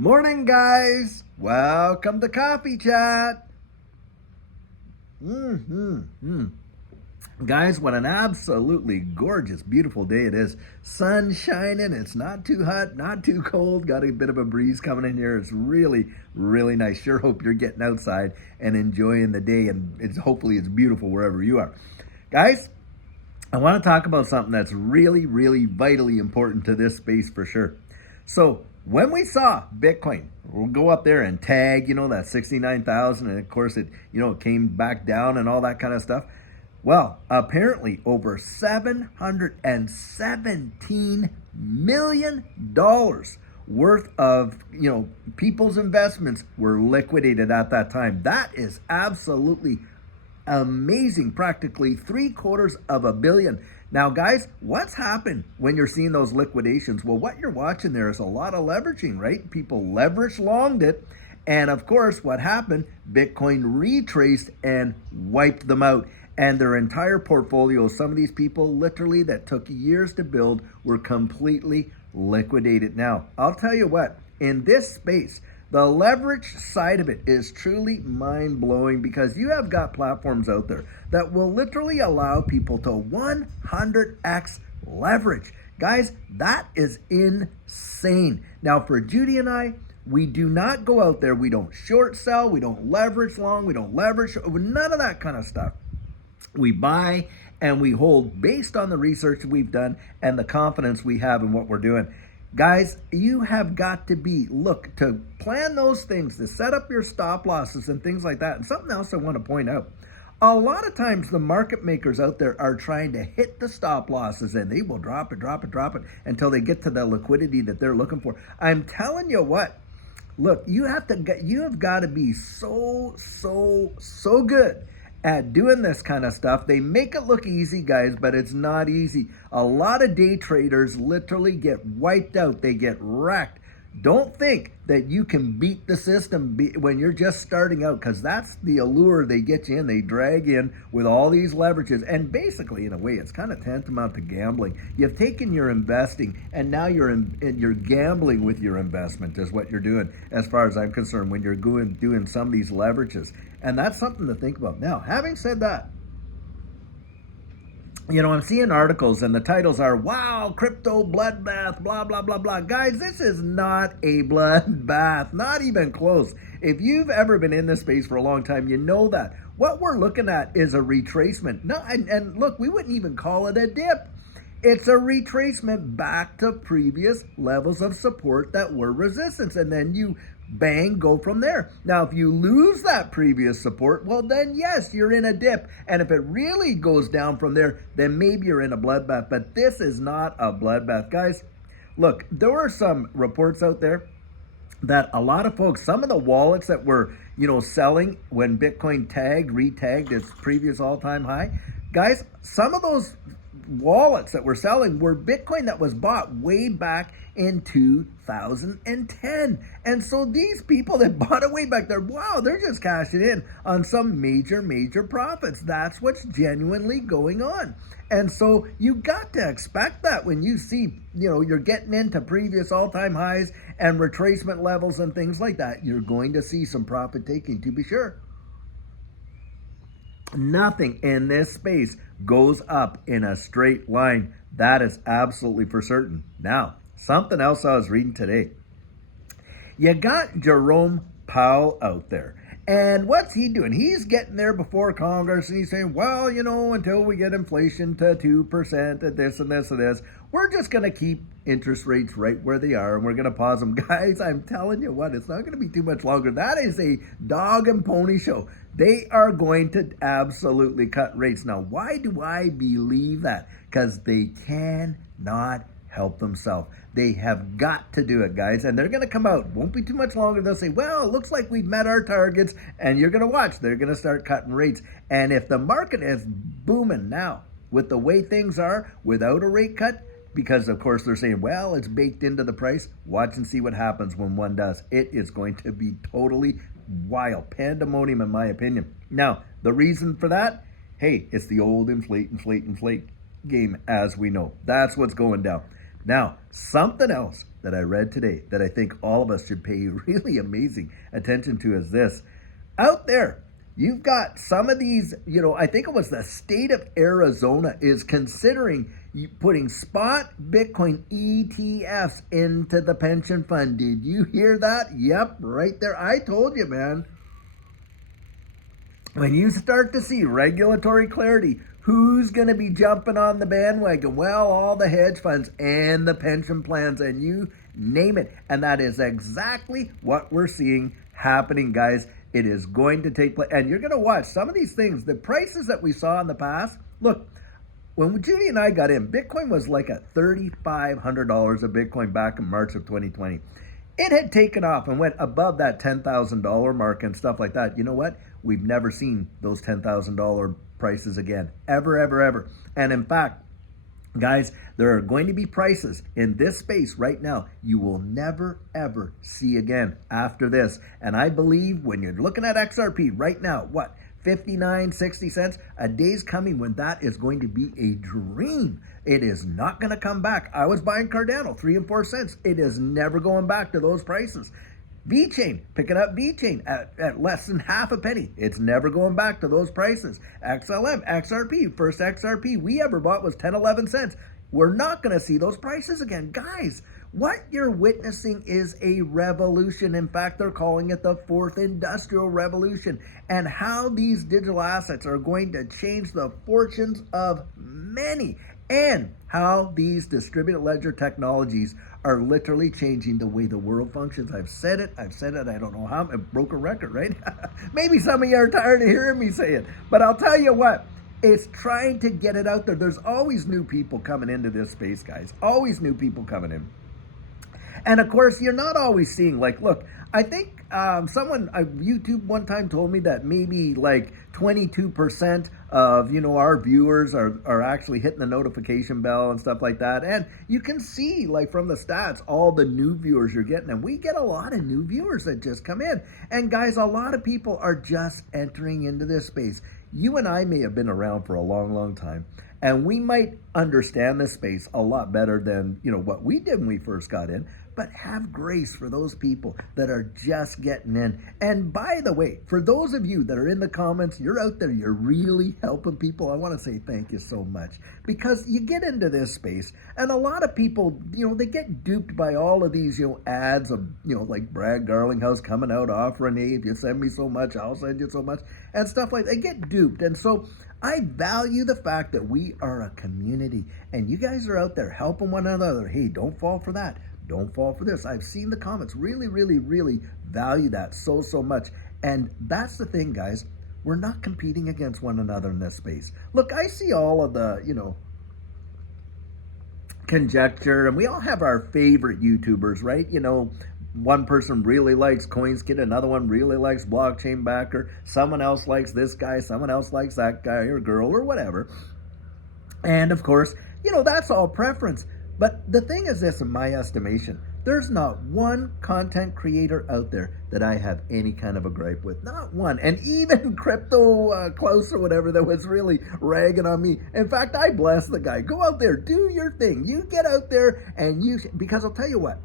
Morning, guys. Welcome to Coffee Chat. Guys, what an absolutely gorgeous, beautiful day it is. Sun shining. It's not too hot, not too cold. Got a bit of a breeze coming in here. It's really, really nice. Sure hope you're getting outside and enjoying the day, and hopefully it's beautiful wherever you are. Guys, I want to talk about something that's really, really vitally important to this space for sure. So when we saw Bitcoin, we'll go up there and tag, that 69,000, and of course it came back down and all that kind of stuff. Well, apparently over $717 million worth of, people's investments were liquidated at that time. That is absolutely amazing. Practically $750 million. Now, guys, what's happened when you're seeing those liquidations? Well, what you're watching there is a lot of leveraging, right? People leverage longed it. And of course, what happened? Bitcoin retraced and wiped them out. And their entire portfolio, some of these people literally that took years to build, were completely liquidated. Now, I'll tell you what, in this space, the leverage side of it is truly mind-blowing, because you have got platforms out there that will literally allow people to 100x leverage. Guys, that is insane. Now, for Judy and I, we do not go out there. We don't short sell. We don't leverage long. We don't leverage, none of that kind of stuff. We buy and we hold based on the research we've done and the confidence we have in what we're doing. Guys, you have got to to plan those things, to set up your stop losses and things like that. And something else I want to point out. A lot of times the market makers out there are trying to hit the stop losses, and they will drop it until they get to the liquidity that they're looking for. I'm telling you what, look, you have got to be so good at doing this kind of stuff. They make it look easy, guys, but it's not easy. A lot of day traders literally get wiped out. They get wrecked. Don't think that you can beat the system when you're just starting out, because that's the allure. They get you in, they drag in with all these leverages, and basically, in a way, it's kind of tantamount to gambling. You've taken your investing, and now you're gambling with your investment, is what you're doing, as far as I'm concerned, when you're doing some of these leverages. And that's something to think about. Now, having said that, I'm seeing articles and the titles are, wow, crypto bloodbath, blah, blah, blah, blah. Guys, this is not a bloodbath, not even close. If you've ever been in this space for a long time, you know that. What we're looking at is a retracement. No, and look, we wouldn't even call it a dip. It's a retracement back to previous levels of support that were resistance. And then you bang, go from there. Now, if you lose that previous support, well, then yes, you're in a dip. And if it really goes down from there, then maybe you're in a bloodbath. But this is not a bloodbath. Guys, look, there were some reports out there that a lot of folks, some of the wallets that were, selling when Bitcoin retagged its previous all-time high, guys, some of those wallets that were selling were Bitcoin that was bought way back in 2010. And so these people that bought it way back there, wow, they're just cashing in on some major profits. That's what's genuinely going on. And so you got to expect that when you see, you're getting into previous all-time highs and retracement levels and things like that, you're going to see some profit taking, to be sure. Nothing in this space goes up in a straight line. That is absolutely for certain. Now, something else I was reading today. You got Jerome Powell out there. And what's he doing? He's getting there before Congress, and he's saying, well, until we get inflation to 2% at this and this and this, we're just going to keep interest rates right where they are, and we're going to pause them. Guys, I'm telling you what, it's not going to be too much longer. That is a dog and pony show. They are going to absolutely cut rates. Now, why do I believe that? Because they cannot help themselves. They have got to do it, guys. And they're going to come out. Won't be too much longer. They'll say, well, it looks like we've met our targets. And you're going to watch. They're going to start cutting rates. And if the market is booming now with the way things are without a rate cut, because of course they're saying, well, it's baked into the price, watch and see what happens when one does. It is going to be totally wild. Pandemonium, in my opinion. Now, the reason for that, hey, it's the old inflate game, as we know. That's what's going down. Now, something else that I read today that I think all of us should pay really amazing attention to is this. Out there, you've got some of these, I think it was the state of Arizona is considering putting spot Bitcoin ETFs into the pension fund. Did you hear that? Yep, right there. I told you, man. When you start to see regulatory clarity, who's going to be jumping on the bandwagon? Well, all the hedge funds and the pension plans, and you name it. And that is exactly what we're seeing happening, guys. It is going to take place. And you're going to watch some of these things, the prices that we saw in the past. Look, when Judy and I got in, Bitcoin was like at $3,500 a Bitcoin back in March of 2020. It had taken off and went above that $10,000 mark and stuff like that. You know what? We've never seen those $10,000 prices again, ever, ever, ever. And in fact, guys, there are going to be prices in this space right now you will never, ever see again after this. And I believe when you're looking at XRP right now, 59, 60 cents, a day's coming when that is going to be a dream. It is not going to come back. I was buying Cardano 3 and 4 cents. It is never going back to those prices. VeChain, picking up VeChain at less than half a penny. It's never going back to those prices. XLM, XRP, first XRP we ever bought was 10, 11 cents. We're not going to see those prices again. Guys, what you're witnessing is a revolution. In fact, they're calling it the fourth industrial revolution. And how these digital assets are going to change the fortunes of many. And how these distributed ledger technologies are literally changing the way the world functions. I've said it, I don't know how, I broke a record, right? Maybe some of you are tired of hearing me say it, but I'll tell you what, it's trying to get it out there. There's always new people coming into this space, guys. Always new people coming in. And of course, you're not always seeing, look, I think someone on YouTube one time told me that maybe 22% of, our viewers are actually hitting the notification bell and stuff like that. And you can see, from the stats, all the new viewers you're getting. And we get a lot of new viewers that just come in. And guys, a lot of people are just entering into this space. You and I may have been around for a long, long time. And we might understand this space a lot better than, what we did when we first got in. But have grace for those people that are just getting in. And by the way, for those of you that are in the comments, you're out there, you're really helping people. I want to say thank you so much. Because you get into this space, and a lot of people, they get duped by all of these, ads of, like Brad Garlinghouse coming out offering, hey, if you send me so much, I'll send you so much, and stuff like that. They get duped. And so I value the fact that we are a community, and you guys are out there helping one another. Hey, don't fall for that. Don't fall for this. I've seen the comments. Really, really, really value that so, so much. And that's the thing, guys. We're not competing against one another in this space. Look, I see all of the, conjecture, and we all have our favorite YouTubers, right? One person really likes Coinskid, another one really likes Blockchain Backer, someone else likes this guy, someone else likes that guy or girl or whatever. And of course, that's all preference. But the thing is this, in my estimation, there's not one content creator out there that I have any kind of a gripe with. Not one. And even Crypto Klaus or whatever that was really ragging on me. In fact, I bless the guy. Go out there, do your thing. You get out there and because I'll tell you what,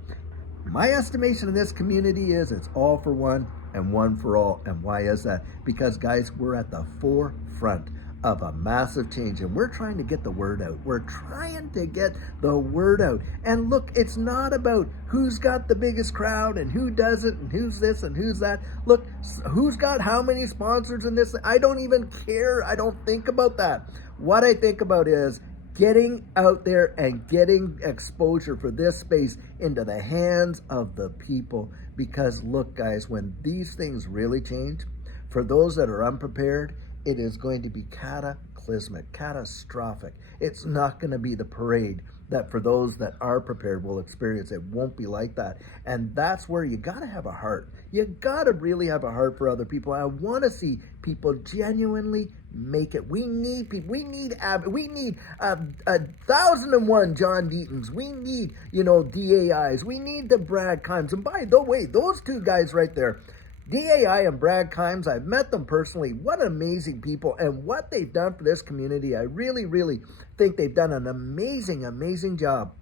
my estimation of this community is it's all for one and one for all. And why is that? Because, guys, we're at the forefront of a massive change, and we're trying to get the word out. We're trying to get the word out. And look, it's not about who's got the biggest crowd and who doesn't and who's this and who's that. Look, who's got how many sponsors in this? I don't even care. I don't think about that. What I think about is getting out there and getting exposure for this space into the hands of the people. Because look, guys, when these things really change, for those that are unprepared, it is going to be cataclysmic, catastrophic. It's not going to be the parade that for those that are prepared will experience. It won't be like that. And that's where you got to have a heart. You got to really have a heart for other people. I want to see people genuinely make it. We need people. We need 1,001 John Deatons. We need, DAIs. We need the Brad Kimes. And by the way, those two guys right there, DAI and Brad Kimes, I've met them personally. What amazing people, and what they've done for this community. I really, really think they've done an amazing, amazing job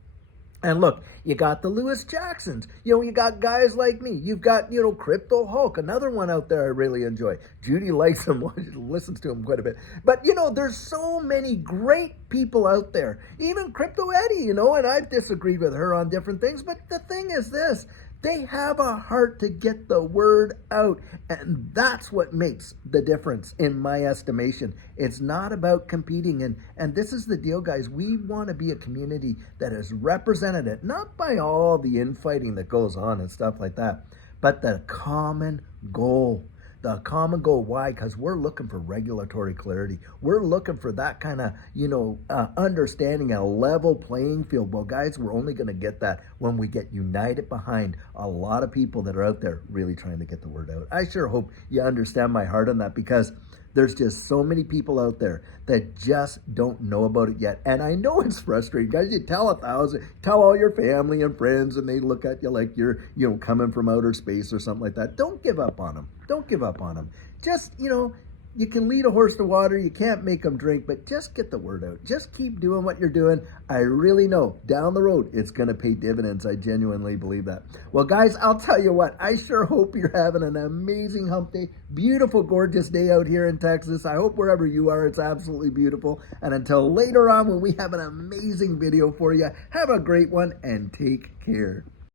And look, you got the Lewis Jacksons. You got guys like me. You've got, Crypto Hulk, another one out there I really enjoy. Judy likes him, listens to him quite a bit. But, there's so many great people out there. Even Crypto Eddie, and I've disagreed with her on different things. But the thing is this. They have a heart to get the word out, and that's what makes the difference in my estimation. It's not about competing, and this is the deal, guys. We want to be a community that is represented, not by all the infighting that goes on and stuff like that, but the common goal. The common goal. Why? Because we're looking for regulatory clarity. We're looking for that kind of, understanding, a level playing field. Well, guys, we're only going to get that when we get united behind a lot of people that are out there really trying to get the word out. I sure hope you understand my heart on that, because there's just so many people out there that just don't know about it yet. And I know it's frustrating, guys. You tell 1,000, tell all your family and friends, and they look at you like you're, coming from outer space or something like that. Don't give up on them. Don't give up on them. Just, you can lead a horse to water. You can't make them drink, but just get the word out. Just keep doing what you're doing. I really know down the road, it's going to pay dividends. I genuinely believe that. Well, guys, I'll tell you what, I sure hope you're having an amazing hump day. Beautiful, gorgeous day out here in Texas. I hope wherever you are, it's absolutely beautiful. And until later on, when we have an amazing video for you, have a great one and take care.